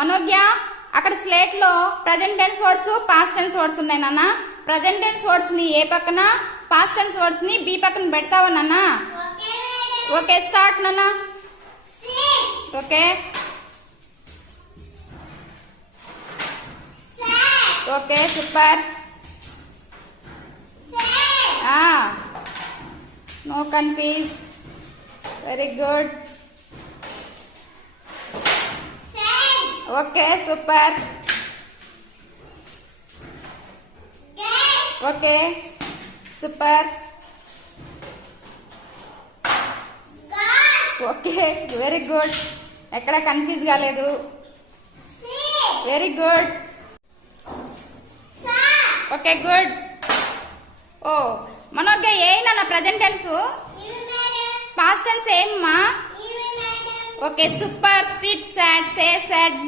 మనోజ్ఞ అక్కడ స్లేట్ లో present tense words past tense words ఉన్నాయి నాన్న. ప్రెజెంట్ టెన్స్ వర్డ్స్ ని ఏ పక్కన, పాస్ట్ టెన్స్ వర్డ్స్ ని బి పక్కన పెడతావా నాన్న? ఓకే స్టార్ట్ నాన్న. Okay okay super. No confuse. Very good. Okay super. Okay super. Okay very good. ఎక్కడ కన్ఫ్యూజ్ కాలేదు. Very good. Okay good. ఓ మనోజ్ఞ ఏనా ప్రెజెంట్ టెన్స్, పాస్ట్ టెన్స్ ఏమ్మా? Okay super. Sit, sat, say, sad.